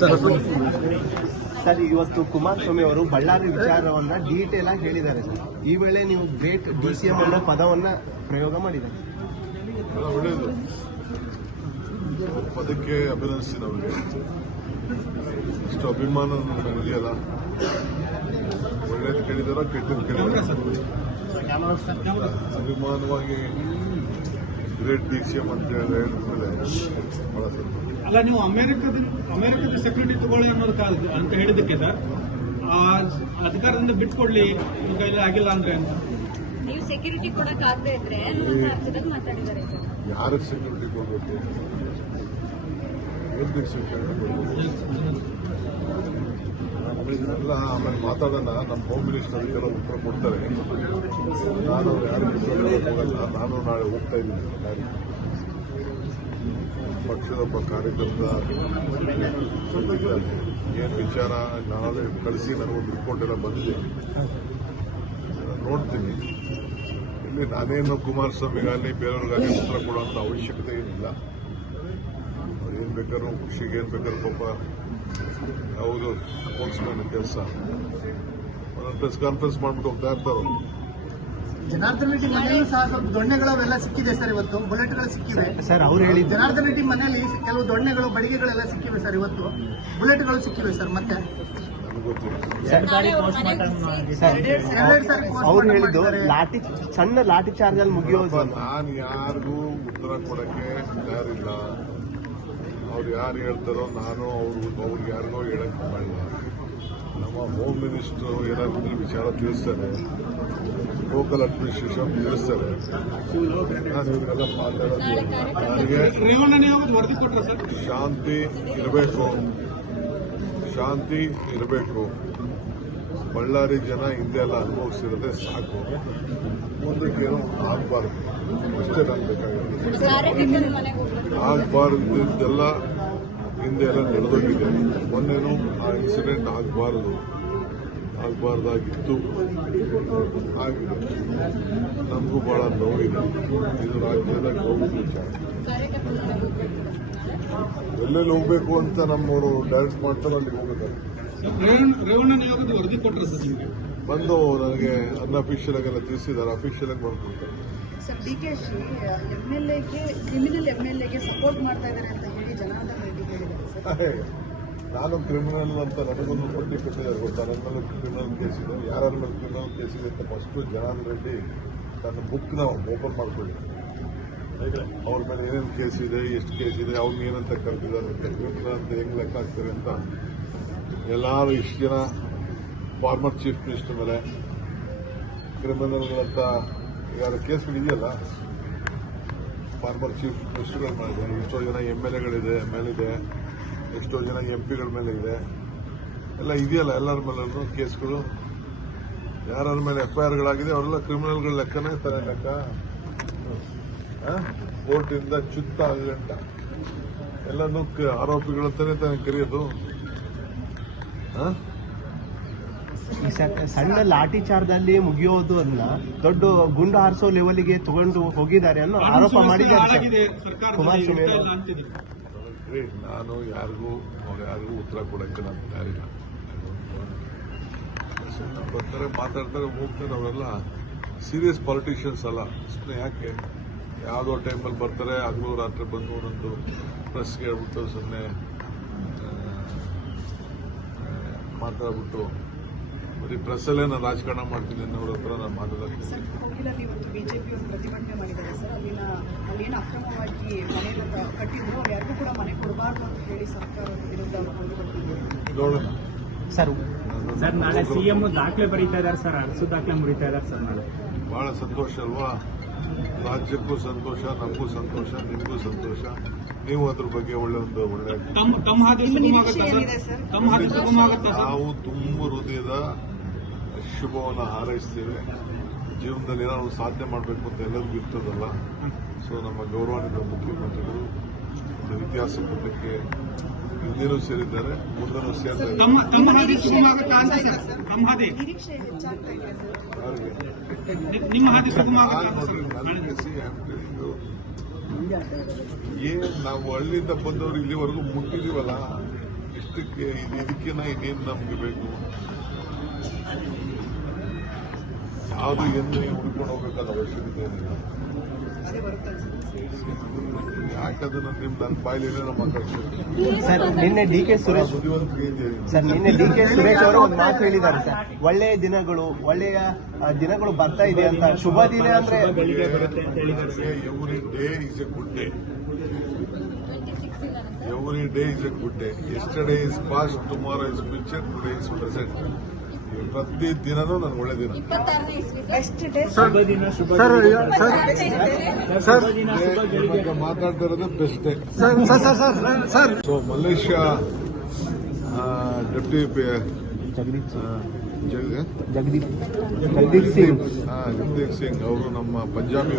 Sir, ಇವತ್ತು ಕುಮಾರಸ್ವಾಮಿ ಅವರು ಬಳ್ಳಾರಿ ವಿಚಾರವನ್ನ ಡೀಟೇಲ್ ಆಗಿ ಹೇಳಿದ್ದಾರೆ. ಈ ವೇಳೆ ನೀವು ಗ್ರೇಟ್ ಡಿಸಿಎಂ ಅನ್ನೋ ಪದವನ್ನ ಪ್ರಯೋಗ ಮಾಡಿದ್ದಾರೆ. ಒಳ್ಳೆಯದು, ಪದಕ್ಕೆ ಅಭಿನಂದಿಸಿ. ನಮಗೆ ಇಷ್ಟು ಅಭಿಮಾನ ಇದೆಯಲ್ಲ, ಒಳ್ಳೇದು ಕೇಳಿದಾರ ಕೆಟ್ಟದ್ದು ಕೇಳಿದಾರ. ಅಭಿಮಾನವಾಗಿ ಗ್ರೇಟ್ ಡಿಸಿಎಂ ಅಂತ ಹೇಳಿದ್ಮೇಲೆ ಬಹಳ ಸಂತೋಷ. ಅಲ್ಲ, ನೀವು ಅಮೆರಿಕದ ಸೆಕ್ಯೂರಿಟಿ ತಗೊಳ್ಳಿ ಅನ್ನೋದು ಅಂತ ಹೇಳಿದಕ್ಕೆ ಸರ್, ಅಧಿಕಾರದಿಂದ ಬಿಟ್ಕೊಡ್ಲಿ ನಿಮ್ಮ ಕೈಲಿ ಆಗಿಲ್ಲ ಅಂದ್ರೆ ಅಂತ ನೀವು ಸೆಕ್ಯೂರಿಟಿ ಕೊಡಕ್ ಆಗದೆ ಇದ್ರೆ ಮಾತಾಡಿದ್ದಾರೆ. ಯಾರಿಗೆ ಸೆಕ್ಯೂರಿಟಿ ಕೊಡಬೇಕು? ಎಲ್ಲಿ ಸೆಕ್ಯೂರಿಟಿ ಕೊಡಬೇಕು? ಎಲ್ಲ ಆಮೇಲೆ ಮಾತಾಡೋಣ. ನಮ್ಮ ಹೋಮ್ ಮಿನಿಸ್ಟರ್ ಎಲ್ಲ ಉತ್ತರ ಕೊಡ್ತಾರೆ. ನಾನು ಯಾರು ಹೋಗಲ್ಲ. ನಾನು ನಾಳೆ ಹೋಗ್ತಾ ಇದ್ದೀನಿ. ಪಕ್ಷದ ಒಬ್ಬ ಕಾರ್ಯಕರ್ತ ಏನು ವಿಚಾರ ನಾಳೆ ಕಳಿಸಿ ನನಗೊಂದು ರಿಪೋರ್ಟ್ ಎಲ್ಲ ಬಂದಿದೆ, ನೋಡ್ತೀನಿ. ಇಲ್ಲಿ ನಾನೇನು ಕುಮಾರಸ್ವಾಮಿಗಾಗಲಿ ಬೇರೆಯವ್ರಿಗಾಗಲಿ ಉತ್ತರ ಕೊಡುವಂಥ ಅವಶ್ಯಕತೆ ಏನಿಲ್ಲ. ಅವ್ರು ಏನು ಬೇಕಾದ್ರೂ ಖುಷಿಗೆ ಏನು ಬೇಕಾದ್ರೂ ಪಾಪ ಯಾವುದು ಸ್ಪೋರ್ಟ್ಸ್ಮನ್ ಕೆಲಸ ಒಂದೊಂದು ಪ್ರೆಸ್ ಕಾನ್ಫರೆನ್ಸ್ ಮಾಡ್ಬಿಟ್ಟು ಹೋಗ್ತಾ ಇರ್ತಾರೋ. ಜನಾರ್ದನ್ ರೆಡ್ಡಿ ಮನೆಯಲ್ಲೂ ಸಹ ಸ್ವಲ್ಪ ದೊಣ್ಣೆಗಳೆಲ್ಲ ಸಿಕ್ಕಿದೆ ಸರ್. ಇವತ್ತು ಬುಲೆಟ್ಗಳು ಸಿಕ್ಕಿವೆ ಸರ್. ಅವ್ರು ಹೇಳಿ ಜನಾರ್ದನ್ ರೆಡ್ಡಿ ಮನೆಯಲ್ಲಿ ಕೆಲವು ದೊಣ್ಣೆಗಳು ಬಡಿಗೆಗಳೆಲ್ಲ ಸಿಕ್ಕಿವೆ ಸರ್. ಇವತ್ತು ಬುಲೆಟ್ಗಳು ಸಿಕ್ಕಿವೆ ಸರ್. ಮತ್ತೆ ಅವ್ರು ಹೇಳಿದ್ದು ಸಣ್ಣ ಲಾಠಿ ಚಾರ್ಜ್ ಅಲ್ಲಿ ಮುಗಿಯೋದು. ನಾನು ಯಾರಿಗೂ ಉತ್ತರ ಕೊಡಕ್ಕೆ ತಯಾರಿಲ್ಲ. ಅವ್ರು ಯಾರು ಹೇಳ್ತಾರೋ ನಾನು ಅವ್ರಿಗೆ ಯಾರಿಗೋ ಹೇಳಕ್ಕೆ ಮಾಡಿಲ್ಲ. ನಮ್ಮ ಹೋಮ್ ಮಿನಿಸ್ಟರ್ ಏನಾದ್ರು ವಿಚಾರ ತಿಳಿಸ್ತಾರೆ, ಲೋಕಲ್ ಅಡ್ಮಿನಿಸ್ಟ್ರೇಷನ್ ತಿಳಿಸ್ತಾರೆ. ನಾನು ಇವರಿಗೆಲ್ಲ ಮಾತಾಡೋದು ಶಾಂತಿ ಇರಬೇಕು. ಬಳ್ಳಾರಿ ಜನ ಹಿಂದೆ ಎಲ್ಲ ಅನುಭವಿಸಿರೋದೇ ಸಾಕು. ಮುಂದಕ್ಕೇನೋ ಆಗಬಾರ್ದು, ಅಷ್ಟೇ ನಾನು ಬೇಕಾಗಿರೋದು. ಆಗಬಾರ್ದಿದ್ದೆಲ್ಲ ಹಿಂದೆ ಎಲ್ಲ ನಡೆದೋಗಿದೆ. ಮೊನ್ನೆನೂ ಆ ಇನ್ಸಿಡೆಂಟ್ ಆಗಬಾರ್ದಾಗಿತ್ತು, ಆಗಿದೆ. ನಮಗೂ ಬಹಳ ನೋವಿದೆ. ಇದು ರಾಜ್ಯದ ನೋವಿನ ವಿಚಾರ. ಎಲ್ಲೆಲ್ಲಿ ಹೋಗ್ಬೇಕು ಅಂತ ನಮ್ಮವರು ಡೈರೆಕ್ಟ್ ಮಾಡ್ತಾರೆ, ಅಲ್ಲಿಗೆ ಹೋಗಬೇಕು. ಬಂದು ನನಗೆ ಅನ್ಅಫಿಷಿಯಲ್ ಆಗೆಲ್ಲ ತಿಳಿಸಿದ್ದಾರೆ. ಅಫಿಷಿಯಲ್ ಆಗಿ ಮಾಡ್ಕೊಡ್ತಾರೆ. ಸರ್, ಡಿಕೆಶಿ ಎಂಎಲ್ಎಗೆ ಕ್ರಿಮಿನಲ್ ಎಂಎಲ್ಎಗೆ ಸಪೋರ್ಟ್ ಮಾಡ್ತಾ ಇದ್ದಾರೆ ಅಂತ ಹೇಳಿ ಜನಾರ್ದನ್ ರೆಡ್ಡಿ ಹೇಳಿದ್ದಾರೆ ಸರ್. ನಾನು ಕ್ರಿಮಿನಲ್ ಅಂತ ನನಗೊಂದು ಪಟ್ಟಿ ಕೊಟ್ಟಿದ್ದಾರೆ ಗೊತ್ತಾ? ನನ್ನ ಮೇಲೆ ಕ್ರಿಮಿನಲ್ ಕೇಸ್ ಇದೆ, ಯಾರ ಮೇಲೆ ಕ್ರಿಮಿನಲ್ ಕೇಸ್ ಇದೆ ಅಂತ ಫಸ್ಟ್ ಜನಾರ್ದನ್ ರೆಡ್ಡಿ ತನ್ನ ಬುಕ್ನ ಓಪನ್ ಮಾಡ್ಕೊಳ್ಳಿ. ಅವ್ರ ಮೇಲೆ ಏನೇನು ಕೇಸ್ ಇದೆ, ಎಷ್ಟು ಕೇಸ್ ಇದೆ, ಅವ್ನು ಏನಂತ ಕರೆದಿದ್ದಾರೆ ಅಂತ, ಕ್ರಿಮಿನಲ್ ಅಂತ ಹೆಂಗ್ ಲೆಕ್ಕ ಹಾಕ್ತಾರೆ ಅಂತ ಎಲ್ಲರೂ ಇಷ್ಟು ಜನ ಫಾರ್ಮರ್ ಚೀಫ್ ಮಿನಿಸ್ಟರ್ ಮೇಲೆ ಕ್ರಿಮಿನಲ್ಗಳಂತ ಯಾರ ಕೇಸ್ಗಳಿದೆಯಲ್ಲ, ಫಾರ್ಮರ್ ಚೀಫ್ ಮಿನಿಸ್ಟರ್ಗಳ ಮೇಲೆ ಎಷ್ಟೋ ಜನ MLAಗಳಿದೆ, MLA, ಎಷ್ಟೋ ಜನ MP ಗಳ ಮೇಲೆ ಇದೆ, ಎಲ್ಲ ಇದೆಯಲ್ಲ. ಎಲ್ಲರ ಮೇಲೂ ಕೇಸ್ಗಳು, ಯಾರ ಮೇಲೆ FIRಗಳಾಗಿದೆ ಅವರೆಲ್ಲ ಕ್ರಿಮಿನಲ್ಗಳ ಲೆಕ್ಕನೇ ತಾನೇ ಲೆಕ್ಕ. ಕೋರ್ಟಿಂದ ಚುತ್ತ ಗಂಟ ಎಲ್ಲನೂ ಆರೋಪಿಗಳಂತಾನೆ ತಾನೇ ಕರೆಯೋದು. ಸಣ್ಣ ಲಾಠಿ ಚಾರ್ಜ್ ಅಲ್ಲಿ ಮುಗಿಯೋದು ಅದನ್ನ ದೊಡ್ಡ ಗುಂಡು ಹಾರಿಸೋ ಲೆವೆಲ್ಗೆ ತಗೊಂಡು ಹೋಗಿದ್ದಾರೆ ಅನ್ನೋ ಆರೋಪ ಮಾಡಿದ್ದಾರೆ ಕುಮಾರಸ್ವಾಮಿ ಅವರು. ನಾನು ಯಾರಿಗೂ ಉತ್ತರ ಕೊಡಕ್ಕೆ ನಾನು ತಯಾರಿಲ್ಲ. ಬರ್ತಾರೆ, ಮಾತಾಡ್ತಾರೆ, ಹೋಗ್ತಾರೆ. ಅವರೆಲ್ಲ ಸೀರಿಯಸ್ ಪಾಲಿಟಿಷಿಯನ್ಸ್ ಅಲ್ಲ. ಸುಮ್ಮನೆ ಯಾಕೆ ಯಾವುದೋ ಟೈಮಲ್ಲಿ ಬರ್ತಾರೆ, ಹಗಲು ರಾತ್ರಿ ಬಂದು ಒಂದೊಂದು ಪ್ರೆಸ್ಗೆ ಹೇಳ್ಬಿಟ್ಟು ಸುಮ್ಮನೆ ಮಾತಾಡ್ಬಿಟ್ಟು ಬರೀ ಪ್ರೆಸ್ಸಲ್ಲೇ ನಾನು ರಾಜಕಾರಣ ಮಾಡ್ತೀನಿ ಅನ್ನೋರ ಹತ್ರ ನಾನು ಮಾತಾಡೋಕ್ಕೆ. ಕೋಗಿಲಲ್ಲಿ ಇವತ್ತು ಬಿಜೆಪಿ ಒಂದು ಪ್ರತಿಭಟನೆ ಮಾಡಿದ್ದಾರೆ ಸರ್. ಅಲ್ಲೇನು ಅಕ್ರಮವಾಗಿ ಮನೆ ಕಟ್ಟಿದ್ರು, ಯಾರಿಗೂ ಕೂಡ ಮನೆ ಕೊಡಬಾರ್ದು ಅಂತ ಹೇಳಿ ಸರ್ಕಾರದ ವಿರುದ್ಧ ನೋಡೋಣ ಸರ್. ನಾಳೆ CM ದಾಖಲೆ ಬರೀತಾ ಇದ್ದಾರೆ ಸರ್, ಅರಸು ದಾಖಲೆ ಮುರಿತಾ ಇದ್ದಾರೆ ಸರ್. ನಾಳೆ ಬಹಳ ಸಂತೋಷ ಅಲ್ವಾ? ರಾಜ್ಯಕ್ಕೂ ಸಂತೋಷ, ನಮಗೂ ಸಂತೋಷ, ನಿಮಗೂ ಸಂತೋಷ. ನೀವು ಅದ್ರ ಬಗ್ಗೆ ಒಳ್ಳೆ ನಾವು ತುಂಬ ಹೃದಯದ ಶುಭವನ್ನು ಹಾರೈಸ್ತೇವೆ. ಜೀವನದಲ್ಲಿ ಏನೋ ಒಂದು ಸಾಧನೆ ಮಾಡಬೇಕು ಅಂತ ಎಲ್ಲರಿಗೂ ಇರ್ತದಲ್ಲ. ಸೊ ನಮ್ಮ ಗೌರವಾನ್ವಿತ ಮುಖ್ಯಮಂತ್ರಿಗಳು ಇತಿಹಾಸ ಪುಟಕ್ಕೆ ಹಿಂದಿನೂ ಸೇರಿದ್ದಾರೆ, ಮುಂದನೂ ಸೇರ್ತಾರೆ. ಏನ್ ನಾವು ಹಳ್ಳಿಯಿಂದ ಬಂದವರು ಇಲ್ಲಿವರೆಗೂ ಮುಟ್ಟಿದೀವಲ್ಲ, ಇಷ್ಟು ಎಷ್ಟಕ್ಕೆ ಇದಕ್ಕಿನ ಇನ್ನೇನು ನಮ್ಗೆ ಬೇಕು? ಯಾವುದು ಎಂದು ಹುಡ್ಕೊಂಡು ಹೋಗ್ಬೇಕಾದ ಅವಶ್ಯಕತೆ ಏನಿಲ್ಲ. ಅದೇ ಬರುತ್ತೆ ಅನ್ಸುತ್ತೆ. ಯಾಕಂದ್ರೆ ನನ್ನ ಬಾಯಲ್ಲಿ ಮಾತಾಡ್ತೀನಿ. ಸರ್ ನಿನ್ನೆ ಡಿ ಕೆ ಸುರೇಶ್ ಅವರು ಒಂದು ಮಾತು ಹೇಳಿದ್ದಾರೆ ಸರ್, ಒಳ್ಳೆಯ ದಿನಗಳು ಬರ್ತಾ ಇದೆ ಅಂತ. ಶುಭ ದಿನ ಅಂದ್ರೆ every day is A good day. Every day is a good day. Yesterday is past, tomorrow is future, today is present. ಪ್ರತಿ ದಿನನೂ ನನಗೆ ಒಳ್ಳೆ ದಿನ. 26ನೇ ಇಸ್ವಿ ಬೆಸ್ಟ್ ಡೇ ಬಗ್ಗೆ ಮಾತಾಡ್ತಾ ಇರೋದು best day. So Malaysia deputy Jagdeep Singh ಅವರು ನಮ್ಮ ಪಂಜಾಬಿ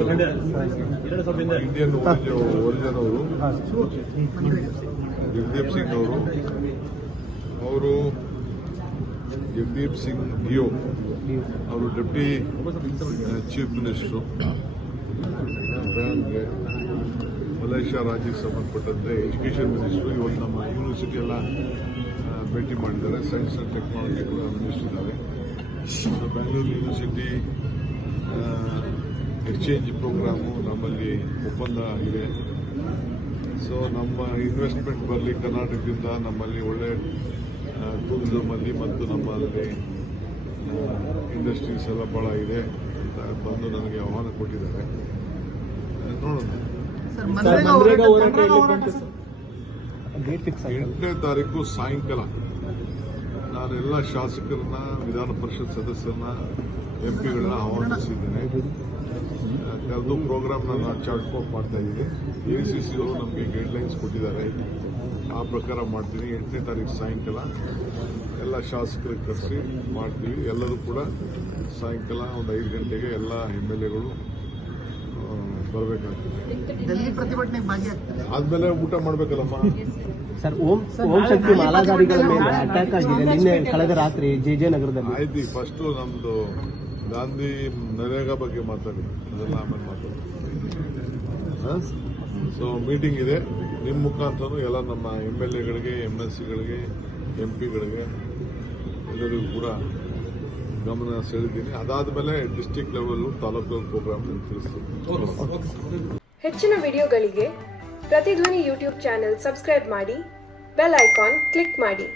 ಇಂಡಿಯನ್ ಒರಿಜಿನ್ ಅವರು ಜಗದೀಪ್ ಸಿಂಗ್ ಅವರು ಜಗದೀಪ್ ಸಿಂಗ್ ಡಿಯೋ ಅವರು ಡೆಪ್ಟಿ ಚೀಫ್ ಮಿನಿಸ್ಟರು. ಮಲೇಷ್ಯಾ ರಾಜ್ಯಕ್ಕೆ ಸಂಬಂಧಪಟ್ಟಂತೆ ಎಜುಕೇಷನ್ ಮಿನಿಸ್ಟರು ಇವತ್ತು ನಮ್ಮ ಯೂನಿವರ್ಸಿಟಿ ಎಲ್ಲ ಭೇಟಿ ಮಾಡಿದ್ದಾರೆ. ಸೈನ್ಸ್ ಅಂಡ್ ಟೆಕ್ನಾಲಜಿ ಕೂಡ ಮಿನಿಸ್ಟರ್ ಇದ್ದಾರೆ. ಬೆಂಗಳೂರು ಯೂನಿವರ್ಸಿಟಿ ಎಕ್ಸ್ಚೇಂಜ್ ಪ್ರೋಗ್ರಾಮು ನಮ್ಮಲ್ಲಿ ಒಪ್ಪಂದ ಆಗಿದೆ. ಸೊ ನಮ್ಮ ಇನ್ವೆಸ್ಟ್ಮೆಂಟ್ ಬರಲಿ ಕರ್ನಾಟಕದಿಂದ, ನಮ್ಮಲ್ಲಿ ಒಳ್ಳೆ ಟೂರಿಸಮ್ ಅಲ್ಲಿ ಮತ್ತು ನಮ್ಮಲ್ಲಿ ಇಂಡಸ್ಟ್ರೀಸ್ ಎಲ್ಲ ಭಾಳ ಇದೆ ಅಂತ ಬಂದು ನನಗೆ ಆಹ್ವಾನ ಕೊಟ್ಟಿದ್ದಾರೆ. ನೋಡೋಣ. 8ನೇ ತಾರೀಕು ಸಾಯಂಕಾಲ ನಾನೆಲ್ಲ ಶಾಸಕರನ್ನ, ವಿಧಾನ ಪರಿಷತ್ ಸದಸ್ಯರನ್ನ, ಎಂಪಿಗಳನ್ನ ಆಹ್ವಾನಿಸಿದ್ದೇನೆ. ಕರೆದು ಪ್ರೋಗ್ರಾಮ್ನ ನಾನು ಚಾರ್ಟ್ ಔಟ್ ಮಾಡ್ತಾ ಇದ್ದೀನಿ. ACC ಅವರು ನಮಗೆ ಗೈಡ್ಲೈನ್ಸ್ ಕೊಟ್ಟಿದ್ದಾರೆ, ಆ ಪ್ರಕಾರ ಮಾಡ್ತೀನಿ. 8ನೇ ತಾರೀಕು ಸಾಯಂಕಾಲ ಎಲ್ಲ ಶಾಸಕರಿಗೆ ಕರೆಸಿ ಮಾಡ್ತೀವಿ. ಎಲ್ಲರೂ ಕೂಡ ಸಾಯಂಕಾಲ ಒಂದು 5 ಗಂಟೆಗೆ ಎಲ್ಲ MLAಗಳು ಬರಬೇಕಾಗ್ತದೆ. ಡೆಲ್ಲಿ ಪ್ರತಿಭಟನೆಗೆ ಭಾಗಿಯಾಗ್ತದೆ. ಆದ್ಮೇಲೆ ಊಟ ಮಾಡ್ಬೇಕಲ್ಲಮ್ಮ. ಸರ್ ಓಂ ಶಕ್ತಿ ಮಾಲಾಧಾರಿಗಳ ಮೇಲೆ ಅಟ್ಯಾಕ್ ಆಗಿದೆ ನಿನ್ನೆ ಕಳೆದ ರಾತ್ರಿ JJ ನಗರದಲ್ಲಿ. ಆಯ್ತು, ಫಸ್ಟ್ ನಮ್ದು ಗಾಂಧಿ ನರೇಗಾ ಬಗ್ಗೆ ಮಾತಾಡಿ, ಅದೆಲ್ಲ ಆಮೇಲೆ ಮಾತಾಡಿ. ಸೊ ಮೀಟಿಂಗ್ ಇದೆ, ನಿಮ್ಮ ಮುಖಾಂತರ ಎಲ್ಲ ನಮ್ಮ MLAಗಳಿಗೆ, MLCಗಳಿಗೆ, MP ಗಳಿಗೆ ಎಲ್ಲರಿಗೂ ಕೂಡ ಗಮನ ಸೆಳೆದಿದ್ದೀನಿ. ಅದಾದಮೇಲೆ ಡಿಸ್ಟಿಕ್ ಲೆವೆಲ್, ತಾಲೂಕು ಪ್ರೋಗ್ರಾಮ್ ತಿಳಿಸ್ತೀನಿ. ಹೆಚ್ಚಿನ ವಿಡಿಯೋಗಳಿಗೆ ಪ್ರತಿಧ್ವನಿ ಯೂಟ್ಯೂಬ್ ಚಾನೆಲ್ ಸಬ್ಸ್ಕ್ರೈಬ್ ಮಾಡಿ, ಬೆಲ್ ಐಕಾನ್ ಕ್ಲಿಕ್ ಮಾಡಿ.